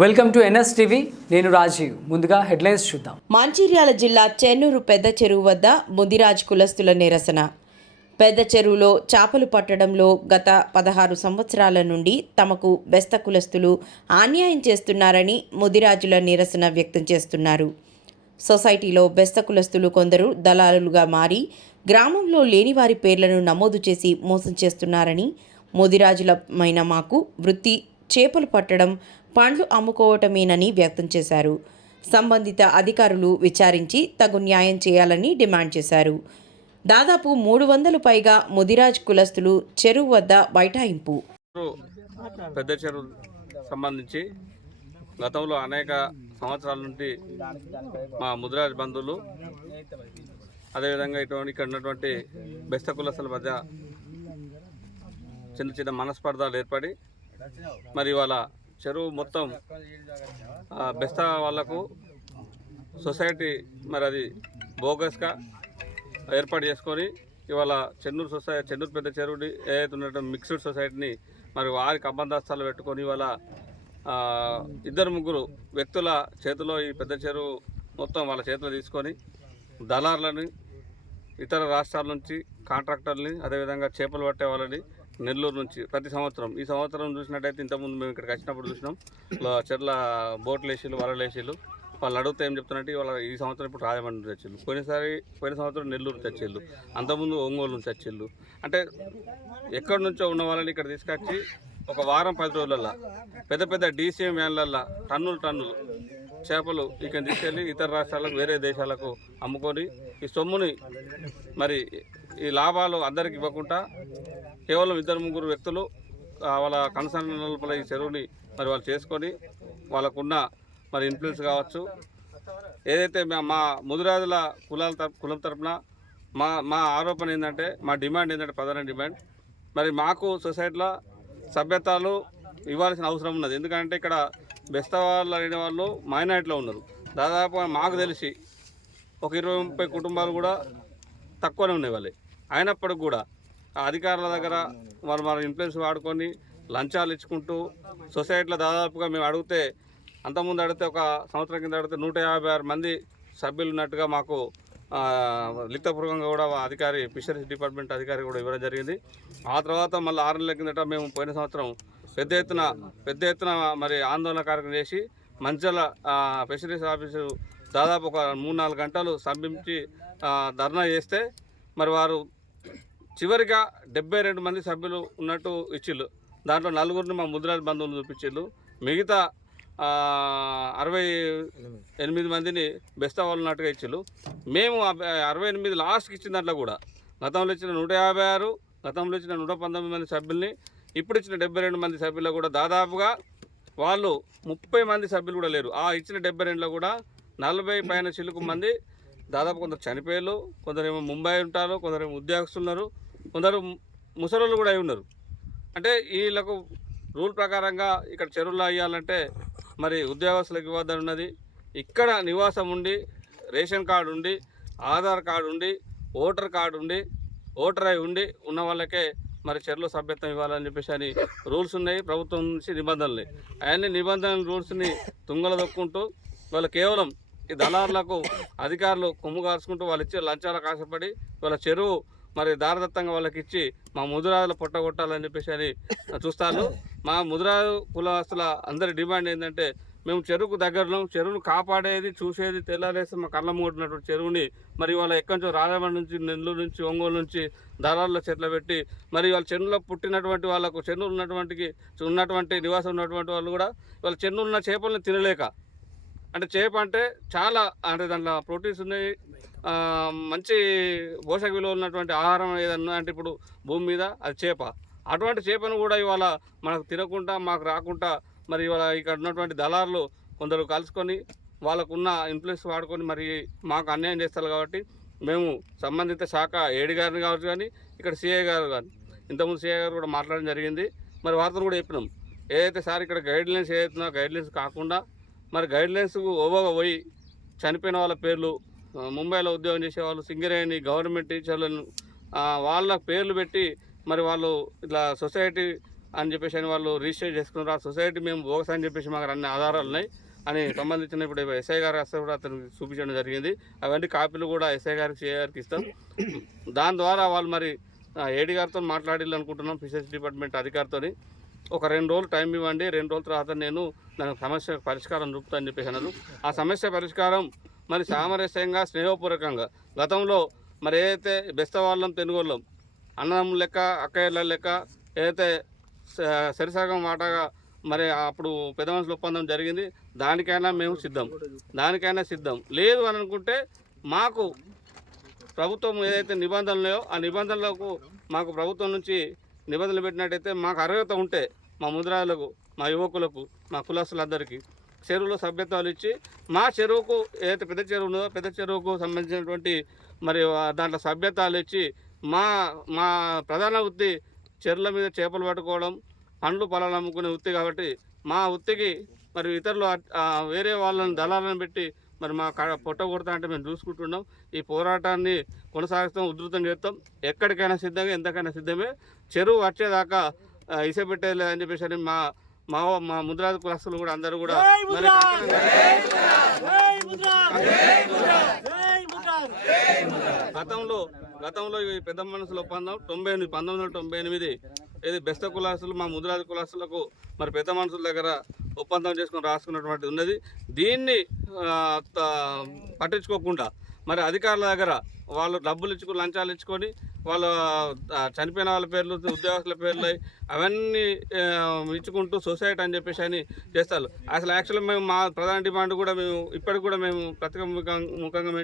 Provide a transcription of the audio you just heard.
Welcome to NS TV. నేను రాజీవ్. ముందుగా headlines చూద్దాం. మంచిర్యాల జిల్లా చెన్నూరు పెద్ద చెరువు వద్ద ముదిరాజ్ కులస్తుల నిరసన. పెద్ద చెరువులో చేపలు పట్టడంలో గత పదహారు సంవత్సరాల నుండి తమకు బెస్త కులస్తులు అన్యాయం చేస్తున్నారని ముదిరాజుల నిరసన వ్యక్తం చేస్తున్నారు. సొసైటీలో బెస్త కులస్తులు కొందరు దళాలుగా మారి గ్రామంలో లేని వారి పేర్లను నమోదు చేసి మోసం చేస్తున్నారని ముదిరాజులమైన మాకు వృత్తి చేపలు పట్టడం పండ్లు అమ్ముకోవటమేనని వ్యక్తం చేశారు. సంబంధిత అధికారులు విచారించి తగు న్యాయం చేయాలని డిమాండ్ చేశారు. దాదాపు మూడు వందలు పైగా ముదిరాజ్ కులస్తులు చెరువు వద్ద బైఠాయింపు. పెద్ద చెరువు సంబంధించి గతంలో అనేక సంవత్సరాల నుండి మా ముదిరాజ్ బంధువులు అదేవిధంగా ఇటువంటి ఇక్కడ ఉన్నటువంటి బెస్త కులస్తుల మధ్య చిన్న చిన్న మనస్పర్ధలు ఏర్పడి మరి ఇవాళ చెరువు మొత్తం బెస్తా వాళ్ళకు సొసైటీ మరి అది బోగస్గా ఏర్పాటు చేసుకొని ఇవాళ చెన్నూరు సొసైటీ చెన్నూరు పెద్ద చెరువుని ఏదైతే ఉన్నటువంటి మిక్స్డ్ సొసైటీని మరి వారికి అబంధాస్తాలు పెట్టుకొని ఇవాళ ఇద్దరు ముగ్గురు వ్యక్తుల చేతిలో ఈ పెద్ద చెరువు మొత్తం వాళ్ళ చేతిలో తీసుకొని దళారులని ఇతర రాష్ట్రాల నుంచి కాంట్రాక్టర్ని అదేవిధంగా చేపలు పట్టే వాళ్ళని నెల్లూరు నుంచి ప్రతి సంవత్సరం. ఈ సంవత్సరం చూసినట్టయితే ఇంతకుముందు మేము ఇక్కడికి వచ్చినప్పుడు చూసినాం. చెర్ల బోట్లు వేసిళ్ళు వలలు వేసిళ్ళు. వాళ్ళు అడిగితే ఏం చెప్తున్నట్టు వాళ్ళ ఈ సంవత్సరం ఇప్పుడు రాజమండ్రి తెచ్చిళ్ళు పోయినసారి పోయిన సంవత్సరం నెల్లూరు తెచ్చిళ్ళు అంతకుముందు ఒంగోలు నుంచి తెచ్చిళ్ళు అంటే ఎక్కడి నుంచో ఉన్న వాళ్ళని ఇక్కడ తీసుకొచ్చి ఒక వారం పది రోజులల్లో పెద్ద పెద్ద డీసీఎం వ్యాన్లల్లో టన్నులు టన్నులు చేపలు ఇక్కడ తీసుకెళ్ళి ఇతర రాష్ట్రాలకు వేరే దేశాలకు అమ్ముకొని ఈ సొమ్ముని మరి ఈ లాభాలు అందరికి ఇవ్వకుండా కేవలం ఇద్దరు ముగ్గురు వ్యక్తులు వాళ్ళ కన్సర్న్ లోపల ఈ చెరువుని మరి వాళ్ళు చేసుకొని వాళ్ళకున్న మరి ఇన్ఫ్లుయెన్స్ కావచ్చు. ఏదైతే మా- మా ముదిరాజుల కులాల తరపు కులం తరపున మా మా ఆరోపణ ఏంటంటే మా డిమాండ్ ఏంటంటే ప్రధాన డిమాండ్. మరి మాకు సొసైటీలో సభ్యతలు ఇవ్వాల్సిన అవసరం ఉన్నది. ఎందుకంటే ఇక్కడ బెస్తవాళ్ళు అనే అయిన వాళ్ళు మైనారిటీలో ఉన్నారు. దాదాపు మాకు తెలిసి ఒక ఇరవై ముప్పై కుటుంబాలు కూడా తక్కువనే ఉన్నాయి వాళ్ళు. అయినప్పటికి కూడా ఆ అధికారుల దగ్గర మరి మన ఇన్ఫ్లుయెన్స్ వాడుకొని లంచాలు ఇచ్చుకుంటూ సొసైటీలో దాదాపుగా మేము అడిగితే అంతకుముందు అడిగితే ఒక సంవత్సరం కింద అడిగితే నూట యాభై ఆరు మంది సభ్యులు ఉన్నట్టుగా మాకు లిఖితపూర్వకంగా కూడా అధికారి ఫిషరీస్ డిపార్ట్మెంట్ అధికారి కూడా ఇవ్వడం జరిగింది. ఆ తర్వాత మళ్ళీ ఆరు నెలల కిందట మేము పోయిన సంవత్సరం పెద్ద ఎత్తున పెద్ద ఎత్తున మరి ఆందోళన కార్యక్రమం చేసి మంచాల ఫిషరీస్ ఆఫీసు దాదాపు ఒక మూడు నాలుగు గంటలు స్తంభించి ధర్నా చేస్తే మరి వారు చివరిగా డెబ్బై రెండు మంది సభ్యులు ఉన్నట్టు ఇచ్చిళ్ళు. దాంట్లో నలుగురిని మా ముద్రాజ్ బంధువులు చూపించిళ్ళు. మిగతా అరవై ఎనిమిది మందిని బెస్తా వాళ్ళు ఉన్నట్టుగా ఇచ్చిళ్ళు. మేము అరవై ఎనిమిది లాస్ట్కి ఇచ్చిన దాంట్లో కూడా గతంలో ఇచ్చిన నూట యాభై ఆరు గతంలో ఇచ్చిన నూట పంతొమ్మిది మంది సభ్యుల్ని ఇప్పుడు ఇచ్చిన డెబ్బై రెండు మంది సభ్యులు కూడా దాదాపుగా వాళ్ళు ముప్పై మంది సభ్యులు కూడా లేరు. ఆ ఇచ్చిన డెబ్బై రెండులో కూడా నలభై పైన చిలుకు మంది దాదాపు కొందరు చనిపోయారు కొందరేమో ముంబై ఉంటారు కొందరేమో ఉద్యోగస్తులు ఉన్నారు కొందరు ముసలోళ్ళు కూడా అయి ఉన్నారు. అంటే వీళ్ళకు రూల్ ప్రకారంగా ఇక్కడ చెరువులు అయ్యాలంటే మరి ఉద్యోగస్తులకు ఇవ్వద్దని ఉన్నది. ఇక్కడ నివాసం ఉండి రేషన్ కార్డు ఉండి ఆధార్ కార్డు ఉండి ఓటర్ కార్డు ఉండి ఓటర్ అయి ఉండి ఉన్న వాళ్ళకే మరి చెరువులు సభ్యత్వం ఇవ్వాలని చెప్పేసి అని రూల్స్ ఉన్నాయి. ప్రభుత్వం నుంచి నిబంధనలు అవన్నీ నిబంధనల రూల్స్ని తుంగల దొక్కుంటూ వాళ్ళు కేవలం ఈ దళారులకు అధికారులు కొమ్ము కాల్చుకుంటూ వాళ్ళు ఇచ్చే లంచాలకు ఆశపడి వాళ్ళ చెరువు మరి దారదత్తంగా వాళ్ళకి ఇచ్చి మా ముదురాజుల పొట్టగొట్టాలని చెప్పేసి అని చూస్తాను మా ముదురాజు కులస్తుల అందరి డిమాండ్ ఏంటంటే మేము చెరువుకు దగ్గరలో చెరువును కాపాడేది చూసేది తెల్లారేసి మా కళ్ళ మూడినటువంటి చెరువుని మరి వాళ్ళ ఎక్కడి నుంచో రాజమండ్రి నుంచి నెల్లూరు నుంచి ఒంగోలు నుంచి దళాల్లో చెట్లు పెట్టి మరి వాళ్ళ చెన్నులో పుట్టినటువంటి వాళ్ళకు చెన్నులు ఉన్నటువంటి ఉన్నటువంటి నివాసం ఉన్నటువంటి వాళ్ళు కూడా వాళ్ళ చెన్నులు ఉన్న చేపలను తినలేక అంటే చేప అంటే చాలా అంటే దాంట్లో ప్రోటీన్స్ ఉన్నాయి. మంచి పోషక విలువ ఉన్నటువంటి ఆహారం ఏదన్నా అంటే ఇప్పుడు భూమి మీద అది చేప. అటువంటి చేపను కూడా ఇవాళ మనకు తినకుండా మాకు రాకుండా మరి ఇవాళ ఇక్కడ ఉన్నటువంటి దళారులు కొందరు కలుసుకొని వాళ్ళకున్న ఇన్ఫ్లుయెన్స్ వాడుకొని మరి మాకు అన్యాయం చేస్తారు కాబట్టి మేము సంబంధిత శాఖ ఏడి గారిని కావచ్చు కానీ ఇక్కడ సిఐ గారు కానీ ఇంతకుముందు సిఐ గారు కూడా మాట్లాడడం జరిగింది. మరి వార్తలు కూడా చెప్పినాం. ఏదైతే సార్ ఇక్కడ గైడ్లైన్స్ ఏదైతే గైడ్లైన్స్ కాకుండా మరి గైడ్లైన్స్కు ఓవోగా పోయి చనిపోయిన వాళ్ళ పేర్లు ముంబైలో ఉద్యోగం చేసేవాళ్ళు సింగరేణి గవర్నమెంట్ టీచర్లను వాళ్ళ పేర్లు పెట్టి మరి వాళ్ళు ఇట్లా సొసైటీ అని చెప్పేసి అని వాళ్ళు రిజిస్టర్ చేసుకున్నారు. ఆ సొసైటీ మేము బోగస్ అని చెప్పేసి మాకు అన్ని ఆధారాలు ఉన్నాయి. అని సంబంధించిన ఇప్పుడు ఎస్ఐ గారు వస్తే కూడా అతను చూపించడం జరిగింది. అవన్నీ కాపీలు కూడా ఎస్ఐ గారికి చేయగారికి ఇస్తాం. దాని ద్వారా వాళ్ళు మరి ఏడి గారితో మాట్లాడాలి అనుకుంటున్నాం ఫిషరీస్ డిపార్ట్మెంట్ అధికారితోని. ఒక రెండు రోజులు టైం ఇవ్వండి రెండు రోజుల తర్వాత నేను దానికి సమస్య పరిష్కారం చూపుతాను చెప్పేసి అన్నారు. ఆ సమస్య పరిష్కారం మరి సామరస్యంగా స్నేహపూర్వకంగా గతంలో మరి ఏదైతే బెస్త వాళ్ళం తెలుగోళ్ళం అన్నదమ్ముల లెక్క అక్కయ్యల లెక్క ఏదైతే స- సరిసగం వాటాగా మరి అప్పుడు పెద్ద మనుషుల ఒప్పందం జరిగింది దానికైనా మేము సిద్ధం. దానికైనా సిద్ధం. లేదు అని అనుకుంటే మాకు ప్రభుత్వం ఏదైతే నిబంధనలు ఆ నిబంధనలకు మాకు ప్రభుత్వం నుంచి నిబంధనలు పెట్టినట్టయితే మాకు అర్హత ఉంటే మా ముద్రాలకు మా యువకులకు మా కులస్తులందరికీ చెరువులో సభ్యత్వాలు ఇచ్చి మా చెరువుకు ఏదైతే పెద్ద చెరువు ఉన్నదో పెద్ద చెరువుకు సంబంధించినటువంటి మరి దాంట్లో సభ్యత్వాలు ఇచ్చి మా మా ప్రధాన వృత్తి చెరువుల మీద చేపలు పట్టుకోవడం పండ్లు పొలాలు అమ్ముకునే వృత్తి కాబట్టి మా వృత్తికి మరి ఇతరులు వేరే వాళ్ళని దళాలను పెట్టి మరి మా క- పొట్ట కొడతా అంటే మేము చూసుకుంటున్నాం. ఈ పోరాటాన్ని కొనసాగిస్తాం ఉధృతం చేస్తాం. ఎక్కడికైనా సిద్ధంగా ఎంతకైనా సిద్ధమే. చెరువు వచ్చేదాకా ఆ, ఇసపెట్టేది అని చెప్పేసి అని మా మా మా ముద్రాది కులస్తులు కూడా అందరూ కూడా గతంలో గతంలో ఈ పెద్ద మనుషుల ఒప్పందం తొంభై ఎనిమిది పంతొమ్మిది వందల తొంభై ఎనిమిది. ఇది బెస్త కులాస్తులు మా ముద్రాది కులాస్తులకు మరి పెద్ద మనుషుల దగ్గర ఒప్పందం చేసుకొని రాసుకున్నటువంటి ఉన్నది. దీన్ని పట్టించుకోకుండా మరి అధికారుల దగ్గర వాళ్ళు డబ్బులు ఇచ్చుకొని లంచాలు ఇచ్చుకొని వాళ్ళ చనిపోయిన వాళ్ళ పేర్లు ఉద్యోగస్తుల పేర్లు అవన్నీ ఇచ్చుకుంటూ సొసైటీ అని చెప్పేసి అని చేస్తారు. అసలు యాక్చువల్గా మేము మా ప్రధాన డిమాండ్ కూడా మేము ఇప్పటికి కూడా మేము ప్రతిక ముఖంగా మేము